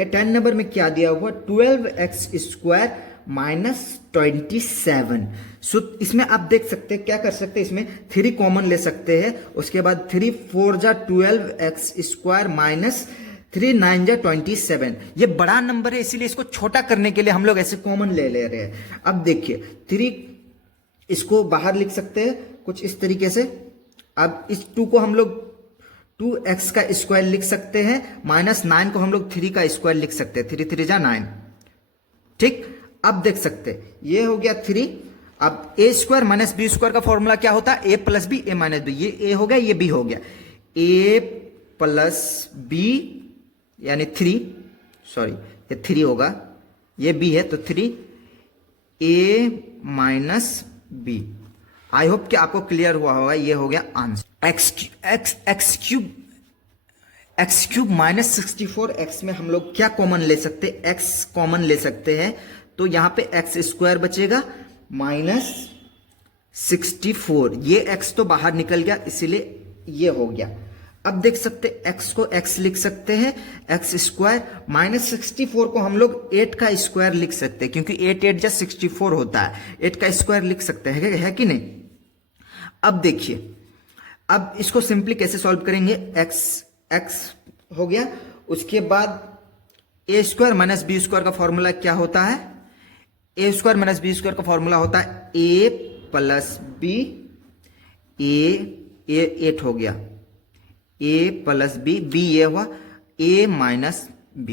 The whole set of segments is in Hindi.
करेंगे। 10 नंबर में क्या दिया हुआ, 12x² माइनस 27। सो इसमें आप देख सकते हैं, क्या कर सकते हैं, इसमें 3 कॉमन ले सकते हैं। उसके बाद 3 4 जा 12x² माइनस 3 9 जा 27। ये बड़ा नंबर है, इसीलिए इसको छोटा करने के लिए हम लोग ऐसे कॉमन ले ले रहे हैं। अब देखिए 3 इसको बाहर लिख सकते हैं कुछ इस तरीके से। अब इस 2 को हम लोग 2x का स्क्वायर लिख सकते हैं, माइनस 9 को हम लोग 3 का स्क्वायर लिख सकते हैं, 3 3 जा 9। ठीक, अब देख सकते हैं ये हो गया 3। अब a² माइनस b² का फॉर्मूला क्या होता है, a plus B a minus B. ये a हो गया, ये b हो गया, a प्लस b यानी 3, सॉरी ये 3 होगा, ये b है तो 3 a minus b। I hope कि आपको क्लियर हुआ होगा। ये हो गया answer. X cube minus 64। X में हम लोग क्या कॉमन ले सकते हैं, एक्स कॉमन ले सकते हैं, तो यहां पे x² बचेगा माइनस 64। ये x तो बाहर निकल गया, इसीलिए ये हो गया। अब देख सकते x को x लिख सकते हैं, x² माइनस 64 को हम लोग 8 का स्क्वायर लिख सकते हैं, क्योंकि 8 8 जा 64 होता है, 8 का स्क्वायर लिख सकते हैं, है कि नहीं। अब देखिए, अब इसको सिंपली कैसे सॉल्व करेंगे, x हो गया। उसके बाद a² माइनस b² का फॉर्मूला क्या होता है, a² माइनस b² का फॉर्मूला होता है a प्लस b। a 8 हो गया, a प्लस b ये हुआ a माइनस b।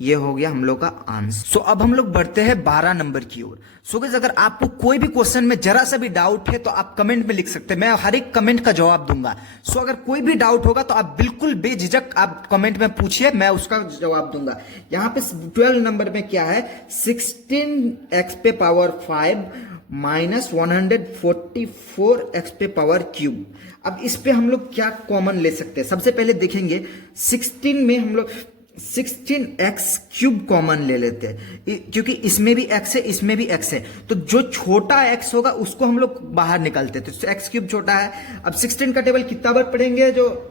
ये हो गया हम लोग का आंसर। सो अब हम लोग बढ़ते हैं 12 नंबर की ओर। सो गाइस, अगर आपको कोई भी क्वेश्चन में जरा सा भी डाउट है तो आप कमेंट में लिख सकते हैं, मैं हर एक कमेंट का जवाब दूंगा। सो अगर कोई भी डाउट होगा तो आप बिल्कुल बेझिझक आप कमेंट में पूछिए, मैं उसका जवाब दूंगा। यहां पे 12 नंबर में क्या है, 16x पे पावर 5 माइनस 144x पे पावर क्यूब। अब इस पे हम लोग क्या कॉमन ले सकते हैं, सबसे पहले देखेंगे 16 में हम लोग 16x³ कॉमन ले लेते हैं, क्योंकि इसमें भी x है, इसमें भी x है, तो जो छोटा x होगा उसको हम लोग बाहर निकालते हैं, तो x³ छोटा है। अब 16 का टेबल कितना बार पढ़ेंगे, जो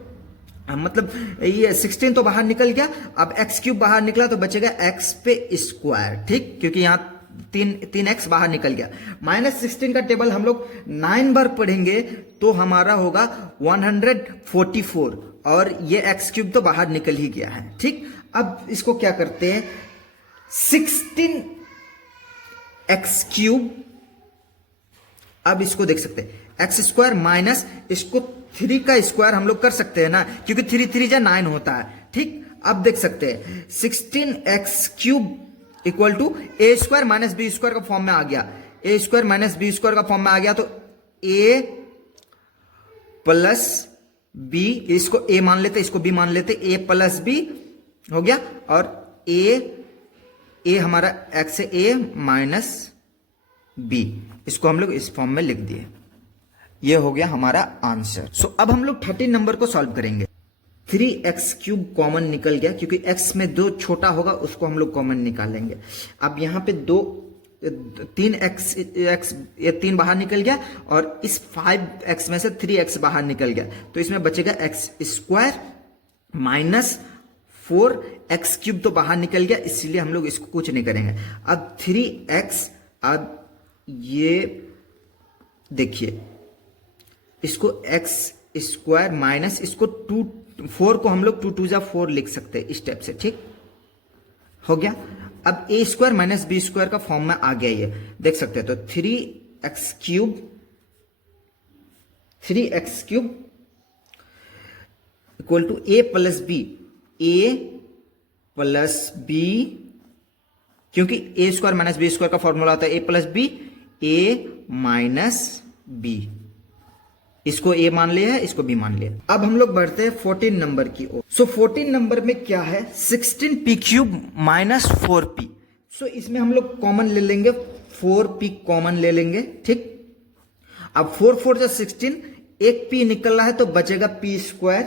मतलब ये 16 तो बाहर निकल गया, अब x³ बाहर निकला तो बचेगा x पे स्क्वायर। ठीक, क्योंकि यहाँ 3x बाहर निकल गया। माइनस 16 का टेबल हम लोग 9 बार पढ़ेंगे तो हमारा होगा 144, और ये x³ तो बाहर निकल ही गया है। ठीक, अब इसको क्या करते हैं, 16x³। अब इसको देख सकते हैं x² माइनस इसको 3 का स्क्वायर हम लोग कर सकते हैं ना, क्योंकि 3 3 जा 9 होता है। ठीक, अब देख सकते हैं 16x³ equal to a² minus b² का फॉर्म में आ गया, a² माइनस b² का फॉर्म में आ गया, तो a प्लस b, इसको a मान लेते, इसको b मान लेते, a प्लस b हो गया, और a हमारा x है, a माइनस b, इसको हम लोग इस फॉर्म में लिख दिए। ये हो गया हमारा आंसर। सो अब हम लोग 13 नंबर को सॉल्व करेंगे। 3x³ कॉमन निकल गया, क्योंकि x में 2 छोटा होगा, उसको हम लोग कॉमन निकालेंगे। अब यहां पे 3x ये 3 बाहर निकल गया, और इस 5x में से 3x बाहर निकल गया, तो इसमें बचेगा x² माइनस 4x³ तो बाहर निकल गया, इसलिए हम लोग इसको कुछ नहीं करेंगे। अब 3x, अब ये देखिए इसको x² माइनस इसको 4 को हम लोग 2 2 जा 4 लिख सकते हैं इस टाइप से। ठीक हो गया। अब a² माइनस b² का फॉर्म में आ गया, ये देख सकते हैं, तो 3x³ equal to a plus b, a plus b, क्योंकि a² माइनस b² का फॉर्मूला होता है a plus b, a minus b। इसको a मान लिया है, इसको b मान लिया। अब हम लोग बढ़ते हैं 14 नंबर की ओर। सो 14 नंबर में क्या है, 16p³ माइनस 4p। सो इसमें हम लोग कॉमन ले लेंगे, 4p कॉमन ले लेंगे। ठीक, अब 4 4 जा 16, एक p निकल रहा है तो बचेगा p²।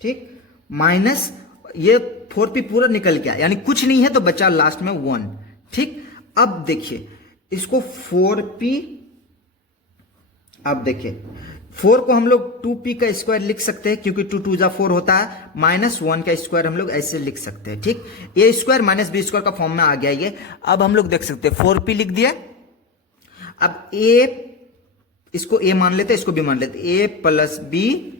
ठीक, माइनस ये 4p पूरा निकल गया, यानी कुछ नहीं है तो बचा लास्ट में 1। ठीक, अब देखिए इसको 4p अब देखिए 4 को हम लोग 2p का स्क्वायर लिख सकते हैं क्योंकि 2 2 जा 4 होता है, -1 का स्क्वायर हम लोग ऐसे लिख सकते हैं। ठीक, ए स्क्वायर माइनस बी स्क्वायर का फॉर्म में आ गया ये। अब हम लोग देख सकते हैं 4p लिख दिया। अब ए, इसको ए मान लेते, इसको बी मान लेते, ए प्लस बी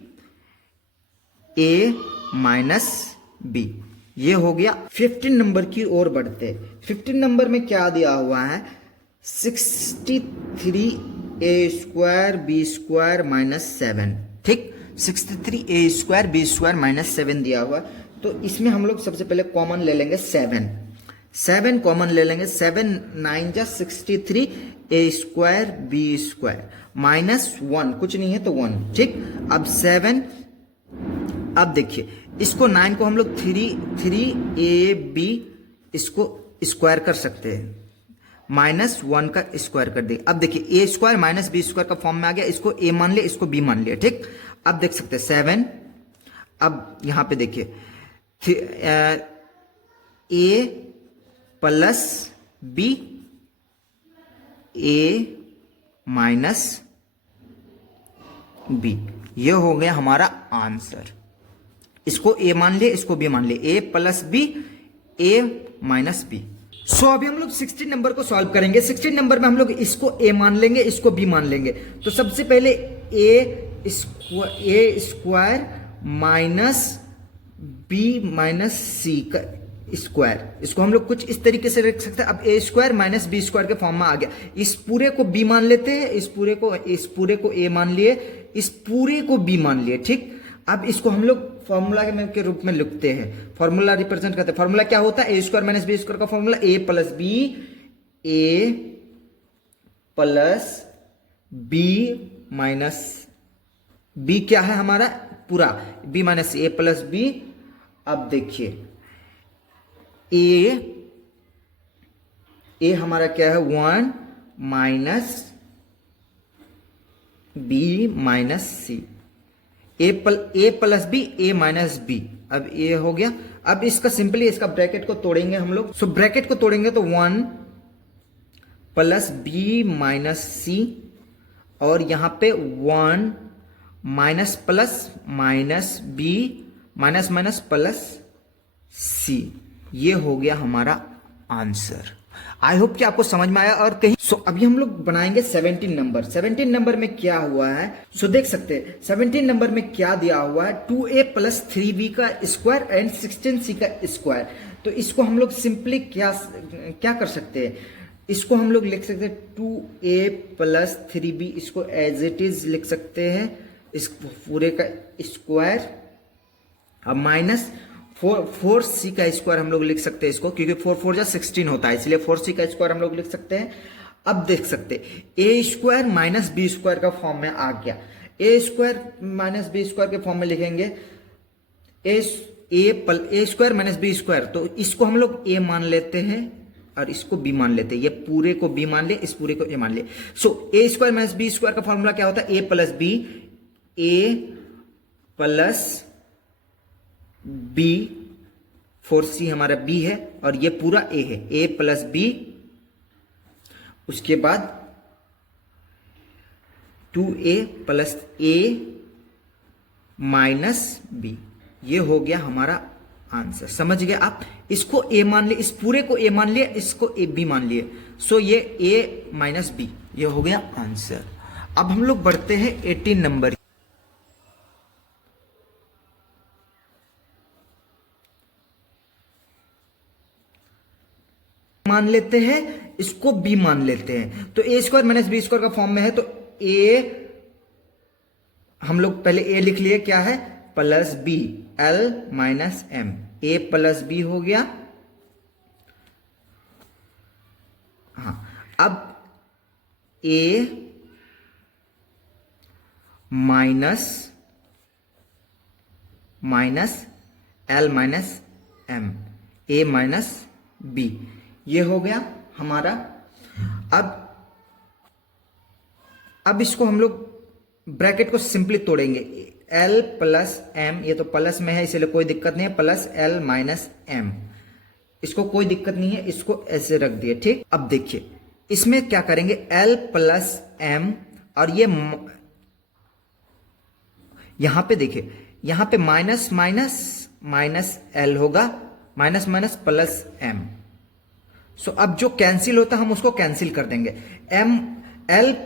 ए माइनस बी, ये हो गया। 15 नंबर की ओर बढ़ते हैं। 15 नंबर में क्या दिया हुआ है, 63 ए स्क्वायर बी स्क्वायर माइनस 7। ठीक, 63 ए स्क्वायर बी स्क्वायर माइनस 7 दिया हुआ। तो इसमें हम लोग सबसे पहले कॉमन ले लेंगे 7 कॉमन ले लेंगे। 7 9 जा 63 ए स्क्वायर बी स्क्वायर माइनस 1, कुछ नहीं है तो 1। ठीक, अब 7, अब देखिए इसको 9 को हम लोग 3 ए बी इसको स्क्वायर कर सकते हैं, -1 का स्क्वायर कर देंगे। अब देखिए ए स्क्वायर माइनस बी स्क्वायर का फॉर्म में आ गया, इसको ए मान लिया, इसको बी मान लिया। ठीक, अब देख सकते हैं 7, अब यहां पे देखिए ए प्लस बी ए माइनस बी, ये हो गया हमारा आंसर। इसको ए मान लिए, इसको बी मान लिए, ए प्लस बी ए माइनस बी। सो अभी हम लोग 16 नंबर को सॉल्व करेंगे। 16 नंबर में हम लोग इसको ए मान लेंगे, इसको बी मान लेंगे। तो सबसे पहले ए स्क्वायर माइनस बी माइनस सी का स्क्वायर, इसको हम लोग कुछ इस तरीके से रख सकते हैं। अब ए स्क्वायर माइनस बी स्क्वायर के फॉर्म में आ गया। इस पूरे को बी मान लेते हैं, इस पूरे को ए मान लिए, इस पूरे को बी मान लिए। ठीक, अब इसको हम लोग फॉर्मूला के रूप में लिखते हैं, फॉर्मूला रिप्रेजेंट करते हैं। फॉर्मूला क्या होता है, ए स्क्वायर माइनस बी स्क्वायर का फॉर्मूला ए प्लस बी माइनस बी, क्या है हमारा पूरा बी माइनस ए प्लस बी। अब देखिए ए हमारा क्या है 1 माइनस बी माइनस सी, ए प्लस बी ए माइनस बी। अब ए हो गया। अब इसका सिंपली इसका ब्रैकेट को तोड़ेंगे हम लोग। सो ब्रैकेट को तोड़ेंगे तो 1 प्लस बी माइनस सी, और यहां पे 1 minus plus minus B minus minus plus C, ये हो गया हमारा आंसर। आई होप कि आपको समझ में आया। और कहीं अभी हम लोग बनाएंगे 17 नंबर। 17 नंबर में क्या हुआ है, देख सकते हैं 17 नंबर में क्या दिया हुआ है, 2a प्लस 3b का स्क्वायर एंड 16c का स्क्वायर। तो इसको हम लोग सिंपली क्या कर सकते हैं, इसको हम लोग लिख सकते हैं 2a प्लस 3b, इसको एज इट इज लिख सकते हैं, इस पूरे का स्क्वायर। अब माइनस 4c का स्क्वायर हम लोग लिख सकते हैं इसको, क्योंकि 4 4 जा 16 होता है, इसलिए 4c का स्क्वायर हम लोग लिख सकते हैं। अब देख सकते हैं ए स्क्वायर माइनस बी स्क्वायर का फॉर्म में आ गया। ए स्क्वायर माइनस बी स्क्वायर के फॉर्म में लिखेंगे ए स्क्वायर माइनस बी स्क्वायर, तो इसको हम लोग ए मान लेते हैं और इसको बी मान लेते हैं। ये पूरे को बी मान ले, इस पूरे को ए मान ले। सो ए स्क्वायर माइनस बी स्क्वायर का फॉर्मूला क्या होता है, ए प्लस बी बी, 4c हमारा b है और ये पूरा a है, a प्लस बी, उसके बाद 2a plus a minus b, ये हो गया हमारा आंसर। समझ गए आप, इसको a मान लिए, इस पूरे को a मान लिए, इसको b मान लिए। सो ये a माइनस b, ये हो गया आंसर। अब हम लोग बढ़ते हैं 18 नंबर। मान लेते हैं, इसको b मान लेते हैं। तो a square minus B square का फॉर्म में है, तो a हम लोग पहले a लिख लिए, क्या है plus b l minus m, a plus b हो गया। हाँ, अब a minus l minus m, a minus b, ये हो गया हमारा। अब इसको हम लोग ब्रैकेट को सिंपली तोड़ेंगे, l प्लस m, ये तो प्लस में है इसलिए कोई दिक्कत नहीं है, प्लस l माइनस m, इसको कोई दिक्कत नहीं है, इसको ऐसे रख दिए। ठीक, अब देखिए इसमें क्या करेंगे, l प्लस m और ये यहां पे देखिए, यहां पे माइनस माइनस माइनस एल होगा, माइनस माइनस प्लस एम। सो अब जो कैंसिल होता है हम उसको कैंसिल कर देंगे। एम एल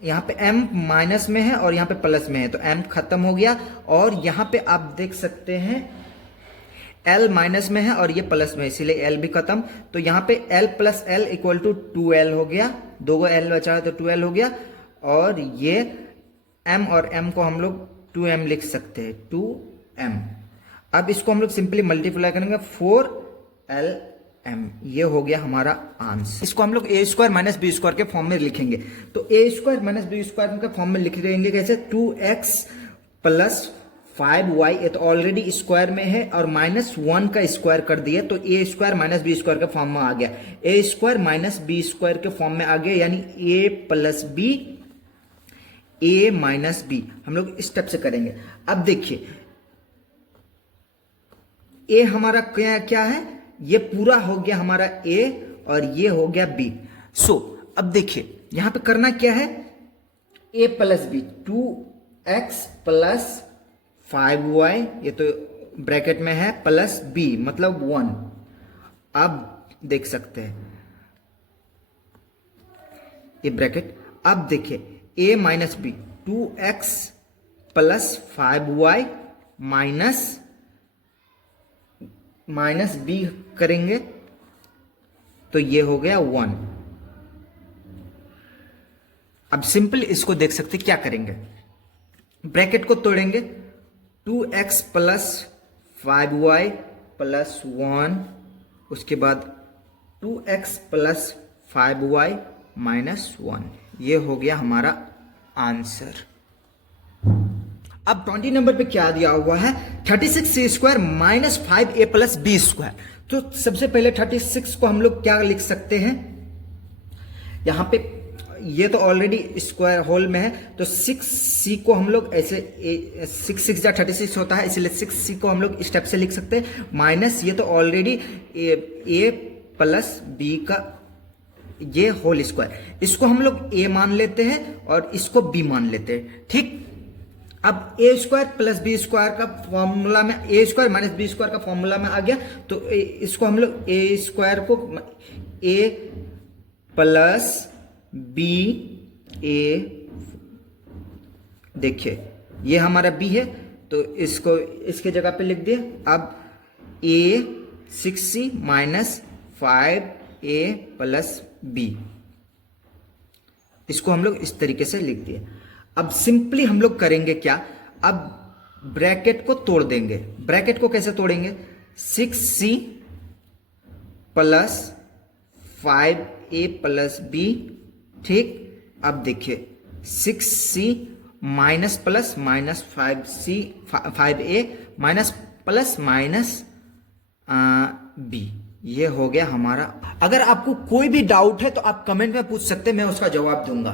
यहां पे एम माइनस में है और यहां पे प्लस में है, तो एम खत्म हो गया। और यहां पे आप देख सकते हैं एल माइनस में है और ये प्लस में, इसीलिए एल भी खत्म। तो यहां पे L plus L equal to 2l हो गया, दो गो एल बचा है तो 2l हो गया। और ये m और m को हम लोग 2m लिख सकते हैं, 2m। अब इसको हम लोग सिंपली मल्टीप्लाई करेंगे, 4lm। ये हो गया हमारा आंसर। इसको हम लोग ए स्क्वायर माइनस बी स्क्वायर के फॉर्म में लिखेंगे। तो ए स्क्वायर माइनस बी स्क्वायर के फॉर्म में लिख देंगे कैसे, 2x प्लस 5y, ये तो ऑलरेडी स्क्वायर में है, और माइनस 1 का स्क्वायर कर दिया तो ए स्क्वायर माइनस बी स्क्वायर के फॉर्म में आ गया। ए स्क्वायर माइनस बी स्क्वायर के फॉर्म में आ गया, यानी ए प्लस बी, ए माइनस बी। हम लोग इस स्टेप से करेंगे। अब देखिए ए हमारा क्या क्या है, ये पूरा हो गया हमारा ए और ये हो गया बी। सो अब देखिए यहां पे करना क्या है, ए plus B, 2x plus 5y, ये तो ब्रैकेट में है, प्लस b मतलब 1। अब देख सकते हैं ये ब्रैकेट। अब देखिए a minus B, 2x plus 5y minus b करेंगे तो ये हो गया 1। अब सिंपल इसको देख सकते क्या करेंगे, ब्रैकेट को तोड़ेंगे, 2x प्लस 5y प्लस 1, उसके बाद 2x प्लस 5y माइनस 1। ये हो गया हमारा आंसर। अब 20 नंबर पे क्या दिया हुआ है, 36c square minus 5a plus B square. तो सबसे पहले 36 को हम लोग क्या लिख सकते हैं, यहां पे ये तो ऑलरेडी स्क्वायर होल में है, तो 6c को हम लोग ऐसे 6 6 जा 36 होता है, इसलिए 6c को हम लोग स्टेप से लिख सकते हैं, माइनस ये तो ऑलरेडी a प्लस b का ये होल स्क्वायर, इसको हम लोग a मान लेते हैं और इसको b मान लेते हैं। ठीक, अब ए स्क्वायर प्लस बी स्क्वायर का फॉर्मूला में, ए स्क्वायर माइनस बी स्क्वायर का फॉर्मूला में आ गया, तो इसको हम लोग ए स्क्वायर को ए प्लस बी, ए देखिए ये हमारा बी है तो इसको इसके जगह पे लिख दिए। अब ए 6c minus 5a plus B, इसको हम लोग इस तरीके से लिख दिए। अब सिंपली हम लोग करेंगे क्या, अब ब्रैकेट को तोड़ देंगे। ब्रैकेट को कैसे तोड़ेंगे, 6c plus 5a plus b। ठीक, अब देखिए 6c minus plus minus 5a minus plus minus b, ये हो गया हमारा। अगर आपको कोई भी डाउट है तो आप कमेंट में पूछ सकते हैं, मैं उसका जवाब दूंगा।